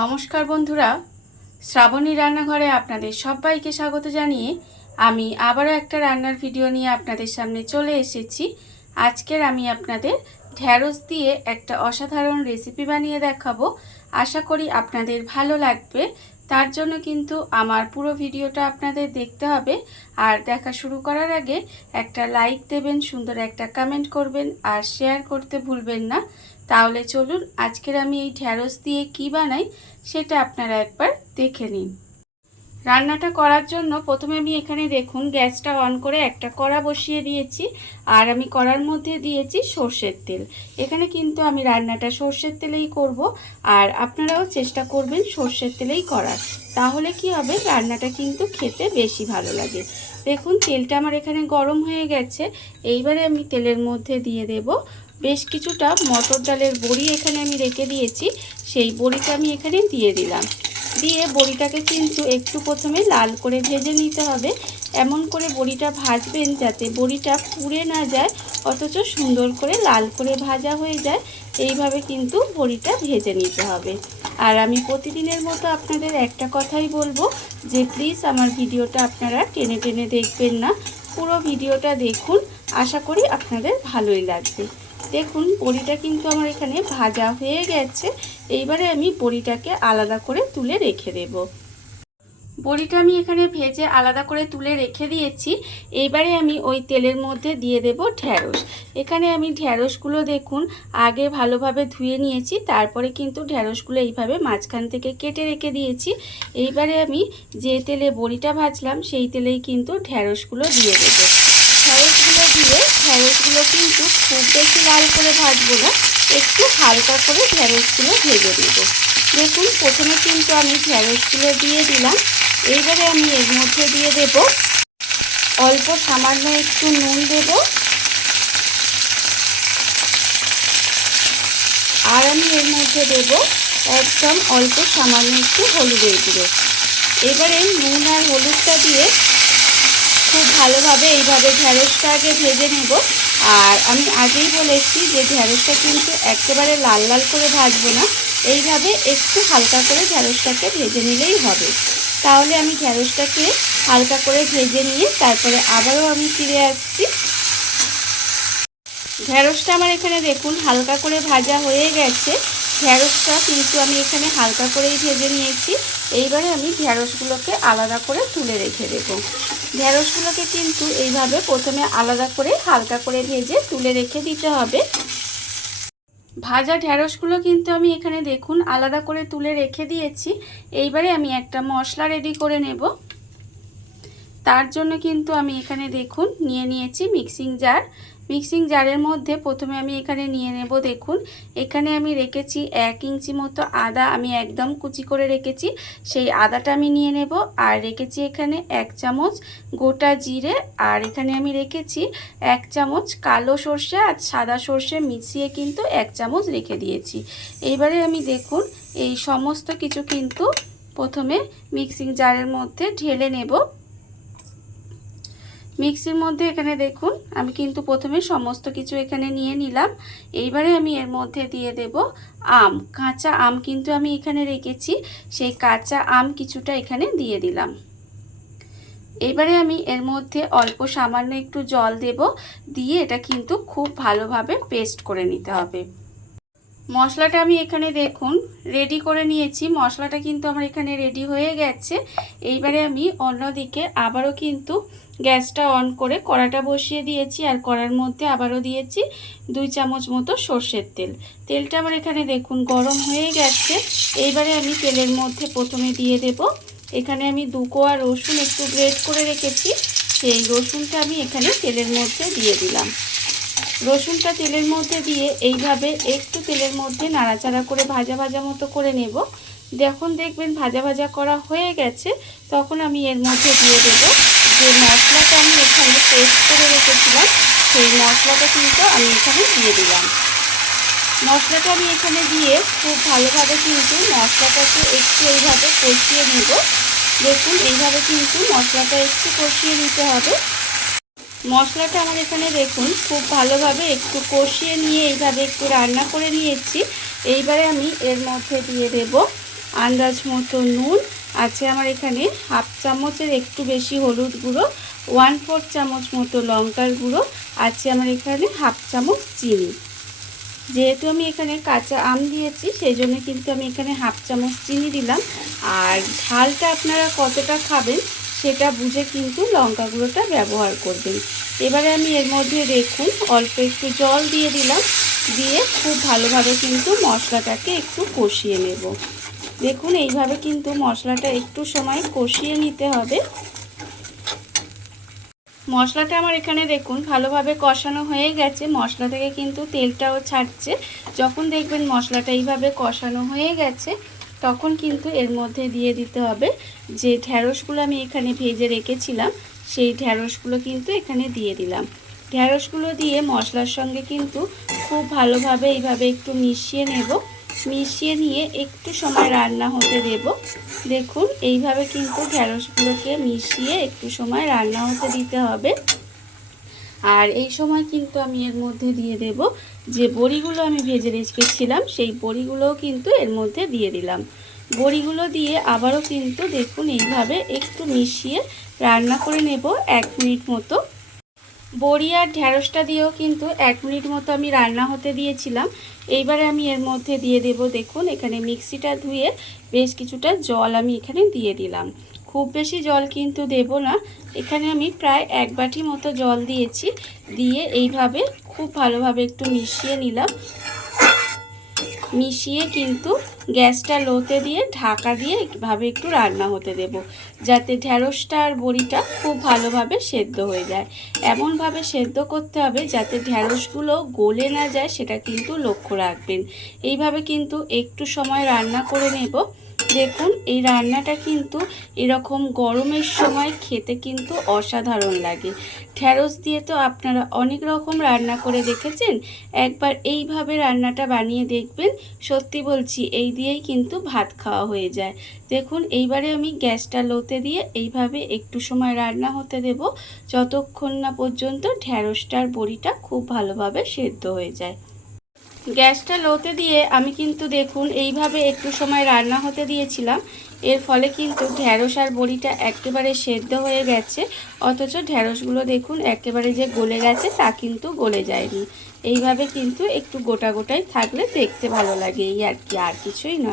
নমস্কার বন্ধুরা। শ্রাবণী রান্নাঘরে আপনাদের সবাইকে স্বাগত জানিয়ে আমি আবারও একটা রান্নার ভিডিও নিয়ে আপনাদের সামনে চলে এসেছি। আজকের আমি আপনাদের ঢ্যাঁড়স দিয়ে একটা অসাধারণ রেসিপি বানিয়ে দেখাবো। আশা করি আপনাদের ভালো লাগবে। তার জন্য কিন্তু আমার পুরো ভিডিওটা আপনাদের দেখতে হবে। আর দেখা শুরু করার আগে একটা লাইক দেবেন, সুন্দর একটা কমেন্ট করবেন, আর শেয়ার করতে ভুলবেন না। তাহলে চলুন আজকের আমি এই ঢ্যাঁড়স দিয়ে কি বানাই সেটা আপনারা একবার দেখে নিন। রান্নাটা করার জন্য প্রথমে আমি এখানে দেখুন গ্যাসটা অন করে একটা কড়া বসিয়ে দিয়েছি আর আমি কড়ার মধ্যে দিয়েছি সর্ষের তেল। এখানে কিন্তু আমি রান্নাটা সর্ষের তেলেই করব আর আপনারাও চেষ্টা করবেন সর্ষের তেলেই করার। তাহলে কি হবে, রান্নাটা কিন্তু খেতে বেশি ভালো লাগে। দেখুন তেলটা আমার এখানে গরম হয়ে গেছে, এইবারে আমি তেলের মধ্যে দিয়ে দেব বেশ কিছুটা মটর ডালের বড়ি এখানে আমি রেখে দিয়েছি। সেই বড়িটা আমি এখানে দিয়ে দিলাম। দিয়ে বড়িটাকে কিন্তু একটু প্রথমে লাল করে ভেজে নিতে হবে। এমন করে বড়িটা ভাজবেন যাতে বড়িটা পুড়ে না যায়, অথচ সুন্দর করে লাল করে ভাজা হয়ে যায়। এইভাবে কিন্তু বড়িটা ভেজে নিতে হবে। আর আমি প্রতিদিনের মতো আপনাদের একটা কথাই বলব যে, প্লিজ আমার ভিডিওটা আপনারা টেনে টেনে দেখবেন না। পুরো ভিডিওটা দেখুন। আশা করি আপনাদের ভালোই লাগবে। দেখুন, বড়িটা কিন্তু আমার এখানে ভাজা হয়ে গেছে। এইবারে আমি বড়িটাকে আলাদা করে তুলে রেখে দেব। বড়িটা আমি এখানে ভেজে আলাদা করে তুলে রেখে দিয়েছি। এইবারে আমি ওই তেলের মধ্যে দিয়ে দেব ঢ্যাঁড়স এখানে আমি ঢ্যাঁড়সগুলো দেখুন, আগে ভালোভাবে ধুয়ে নিয়েছি, তারপরে কিন্তু ঢ্যাঁড়সগুলো এইভাবে মাঝখান থেকে কেটে রেখে দিয়েছি। এইবারে আমি যে তেলে বড়িটা ভাজলাম, সেই তেলেই কিন্তু ঢ্যাঁড়সগুলো দিয়ে দেবো। ঢ্যাঁড়সগুলো দিয়ে ঢ্যাঁড়সগুলো খুব বেশি লাল করে ভাজবো না, একটু হালকা করে ঢ্যাঁড়সগুলো ভেজে দেবো। দেখুন, প্রথমে কিন্তু আমি ঢ্যাঁড়সগুলো দিয়ে দিলাম, এইবারে আমি এর মধ্যে দিয়ে দেব অল্প সামান্য একটু নুন দেব। আর আমি এর মধ্যে দেব একদম অল্প সামান্য একটু হলুদের গুঁড়ো। এবারে নুন আর হলুদটা দিয়ে খুব ভালোভাবে এইভাবে ঢ্যাঁড়সটা আগে ভেজে নেব। আর আমি আগেই বলেছি যে ঢ্যাঁড়সটা কিন্তু একেবারে লাল লাল করে ভাজবো না। এইভাবে একটু হালকা করে ঢ্যাঁড়সটাকে ভেজে নিলেই হবে। তাহলে আমি ঢ্যাঁড়সটাকে হালকা করে ভেজে নিয়ে তারপরে আবারও আমি ফিরে আসছি। ঢ্যাঁড়সটা আমার এখানে দেখুন হালকা করে ভাজা হয়ে গেছে। ঢ্যাঁড়সটা কিন্তু আমি এখানে হালকা করেই ভেজে নিয়েছি। এইবারে আমি ঢ্যাঁড়সগুলোকে আলাদা করে তুলে রেখে দেব। ঢ্যাঁড়সগুলোকে কিন্তু এইভাবে প্রথমে আলাদা করে হালকা করে ভেজে তুলে রেখে দিতে হবে। ভাজা ঢ্যাঁড়সগুলো কিন্তু আমি এখানে দেখুন আলাদা করে তুলে রেখে দিয়েছি। এইবারে আমি একটা মশলা রেডি করে নেব। তার জন্য কিন্তু আমি এখানে দেখুন, নিয়ে নিয়েছি মিক্সিং জার মিক্সিং জারের মধ্যে প্রথমে আমি এখানে নিয়ে নেব, দেখুন। এখানে আমি রেখেছি এক ইঞ্চি মতো আদা, আমি একদম কুচি করে রেখেছি। সেই আদাটা আমি নিয়ে নেব, আর রেখেছি এখানে এক চামচ গোটা জিরে, আর এখানে আমি রেখেছি এক চামচ কালো সর্ষে আর সাদা সর্ষে মিশিয়ে কিন্তু এক চামচ রেখে দিয়েছি। এইবারে আমি দেখুন, এই সমস্ত কিছু কিন্তু প্রথমে মিক্সিং জারের মধ্যে ঢেলে নেব। মিক্সির মধ্যে এখানে দেখুন, আমি কিন্তু প্রথমে সমস্ত কিছু এখানে নিয়ে নিলাম। এইবারে আমি এর মধ্যে দিয়ে দেব আম। কাঁচা আম কিন্তু আমি এখানে রেখেছি, সেই কাঁচা আম কিছুটা এখানে দিয়ে দিলাম। এবারে আমি এর মধ্যে অল্প সামান্য একটু জল দেব, দিয়ে এটা কিন্তু খুব ভালোভাবে পেস্ট করে নিতে হবে। মশলাটা আমি এখানে দেখুন রেডি করে নিয়েছি। মশলাটা কিন্তু আমার এখানে রেডি হয়ে গেছে। এইবারে আমি অন্যদিকে আবারও কিন্তু গ্যাসটা অন করে কড়াটা বসিয়ে দিয়েছি আর কড়ার মধ্যে আবারও দিয়েছি দুই চামচ মতো সর্ষের তেল। তেলটা আমার এখানে দেখুন গরম হয়ে গেছে। এইবারে আমি তেলের মধ্যে প্রথমে দিয়ে দেব। এখানে আমি দু কোয়া রসুন একটু গ্রেট করে রেখেছি। সেই রসুনটা আমি এখানে তেলের মধ্যে দিয়ে দিলাম। রসুনটা তেলের মধ্যে দিয়ে এইভাবে একটু তেলের মধ্যে নাড়াচাড়া করে ভাজা ভাজা মতো করে নেব। যখন দেখবেন ভাজা ভাজা করা হয়ে গেছে, তখন আমি এর মধ্যে দিয়ে দেব যে মশলাটা আমি এখানে পেস্ট করে রেখেছিলাম, সেই মশলাটা কিন্তু আমি এখানে দিয়ে দিলাম। মশলাটা আমি এখানে দিয়ে খুব ভালোভাবে কিন্তু মশলাটাকে একটু এইভাবে কষিয়ে নেব। দেখুন, এইভাবে কিন্তু মশলাটা একটু কষিয়ে নিতে হবে। মশলাটা আমার এখানে দেখুন, খুব ভালোভাবে একটু কষিয়ে নিয়ে এইভাবে একটু রান্না করে নিয়েছি। এইবারে আমি এর মধ্যে দিয়ে দেব আন্দাজ মতো নুন। আছে আমার এখানে হাফ চামচের একটু বেশি হলুদ গুঁড়ো ওয়ান ফোর চামচ মতো লঙ্কার গুঁড়ো, আছে আমার এখানে হাফ চামচ চিনি। যেহেতু আমি এখানে কাঁচা আম দিয়েছি সেই জন্য কিন্তু আমি এখানে হাফ চামচ চিনি দিলাম। আর ঝালটা আপনারা কতটা খাবেন সেটা বুঝে কিন্তু লঙ্কা গুঁড়োটা ব্যবহার করবেন। এবারে আমি এর মধ্যে দেখুন, অল্প একটু জল দিয়ে দিলাম, দিয়ে খুব ভালোভাবে কিন্তু মশলাটাকে একটু কষিয়ে নেব। দেখুন, এইভাবে কিন্তু মশলাটা একটু সময় কষিয়ে নিতে হবে। মশলাটা আমার এখানে দেখুন, ভালোভাবে কষানো হয়ে গেছে। মশলা থেকে কিন্তু তেলটাও ছাড়ছে। যখন দেখবেন মশলাটা এইভাবে কষানো হয়ে গেছে তখন কিন্তু এর মধ্যে দিয়ে দিতে হবে যে ঢ্যাঁড়সগুলো আমি এখানে ভেজে রেখেছিলাম, সেই ঢ্যাঁড়সগুলো কিন্তু এখানে দিয়ে দিলাম। ঢ্যাঁড়সগুলো দিয়ে মশলার সঙ্গে কিন্তু খুব ভালোভাবে এইভাবে একটু মিশিয়ে নেব। মিশিয়ে নিয়ে একটু সময় রান্না হতে দেব। দেখুন, এইভাবে কিন্তু ঢ্যাঁড়সগুলোকে মিশিয়ে একটু সময় রান্না হতে দিতে হবে। আর এই সময় কিন্তু আমি এর মধ্যে দিয়ে দেব যে বড়িগুলো আমি ভেজে রেখেছিলাম, সেই বড়িগুলোও কিন্তু এর মধ্যে দিয়ে দিলাম। বড়িগুলো দিয়ে আবারও কিন্তু দেখুন এইভাবে একটু মিশিয়ে রান্না করে নেব এক মিনিট মতো। বড়ি আর ঢ্যাঁড়সটা দিয়েও কিন্তু এক মিনিট মতো আমি রান্না হতে দিয়েছিলাম। এইবারে আমি এর মধ্যে দিয়ে দেব, দেখুন এখানে মিক্সিটা ধুয়ে বেশ কিছুটা জল আমি এখানে দিয়ে দিলাম। খুব বেশি জল কিন্তু দেব না। এখানে আমি প্রায় এক বাটি মতো জল দিয়েছি। দিয়ে এইভাবে খুব ভালোভাবে একটু মিশিয়ে নিলাম। মিশিয়ে কিন্তু গ্যাসটা লোতে দিয়ে, ঢাকা দিয়ে এভাবে একটু রান্না হতে দেব। যাতে ঢ্যাঁড়সটা আর বড়িটা খুব ভালোভাবে সেদ্ধ হয়ে যায়। এমনভাবে সেদ্ধ করতে হবে যাতে ঢ্যাঁড়সগুলো গলে না যায়, সেটা কিন্তু লক্ষ্য রাখবেন। এইভাবে কিন্তু একটু সময় রান্না করে নেব। দেখুন, এই রান্নাটা কিন্তু এরকম গরমের সময় খেতে কিন্তু অসাধারণ লাগে। ঢ্যাঁড়স দিয়ে তো আপনারা অনেক রকম রান্না করে দেখেছেন। একবার এইভাবে রান্নাটা বানিয়ে দেখবেন, সত্যি বলছি, এই দিয়েই কিন্তু ভাত খাওয়া হয়ে যায়। দেখুন, এইবারে আমি গ্যাসটা লোতে দিয়ে এইভাবে একটু সময় রান্না হতে দেব, যতক্ষণ না পর্যন্ত ঢ্যাঁড়সটার বড়িটা খুব ভালোভাবে সেদ্ধ হয়ে যায়। গ্যাসটা লোতে দিয়ে আমি কিন্তু দেখুন এইভাবে একটু সময় রান্না হতে দিয়েছিলাম। এর ফলে কিন্তু ঢ্যাঁড়স আর বড়িটা একেবারে সেদ্ধ হয়ে গেছে। অথচ ঢ্যাঁড়সগুলো দেখুন একেবারে যে গলে গেছে তা কিন্তু গলে যায়নি। এইভাবে কিন্তু একটু গোটা গোটাই থাকলে দেখতে ভালো লাগে, এই আর কি, আর কিছুই না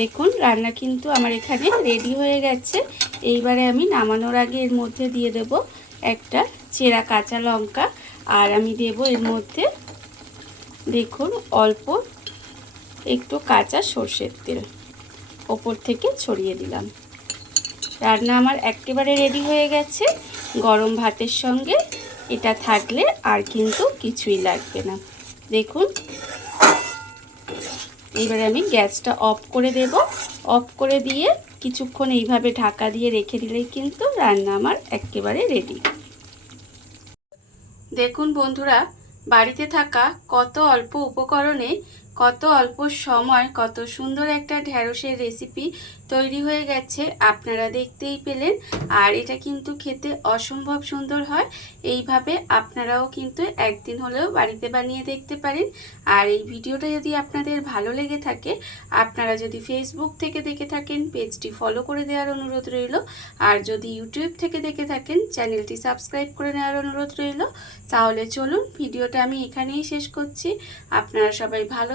দেখুন রান্না কিন্তু আমার এখানে রেডি হয়ে গেছে। এইবারে আমি নামানোর আগে এর মধ্যে দিয়ে দেব একটা চেরা কাঁচা লঙ্কা। আর আমি দেব এর মধ্যে দেখুন, অল্প একটু কাঁচা সর্ষের তেল ওপর থেকে ছড়িয়ে দিলাম। রান্না আমার একেবারে রেডি হয়ে গেছে। গরম ভাতের সঙ্গে এটা থাকলে আর কিন্তু কিছুই লাগবে না। দেখুন এইবারে আমি গ্যাসটা অফ করে দেব। অফ করে দিয়ে কিছুক্ষণ এইভাবে ঢাকা দিয়ে রেখে দিলেই কিন্তু রান্না আমার একেবারে রেডি দেখুন বন্ধুরা বাড়িতে থাকা কত অল্প উপকরণে কত অল্প সময়, কত সুন্দর একটা ঢ্যাঁড়সের রেসিপি তৈরি হয়ে গেছে, আপনারা দেখতেই পেলেন। আর এটা কিন্তু খেতে অসম্ভব সুন্দর হয়। এইভাবে আপনারাও কিন্তু একদিন হলেও বাড়িতে বানিয়ে দেখতে পারেন। আর এই ভিডিওটা যদি আপনাদের ভালো লেগে থাকে, আপনারা যদি ফেসবুক থেকে দেখে থাকেন, পেজটি ফলো করে দেওয়ার অনুরোধ রইল। আর যদি ইউটিউব থেকে দেখে থাকেন, চ্যানেলটি সাবস্ক্রাইব করে নেওয়ার অনুরোধ রইল। তাহলে চলুন, ভিডিওটা আমি এখানেই শেষ করছি। আপনারা সবাই ভালো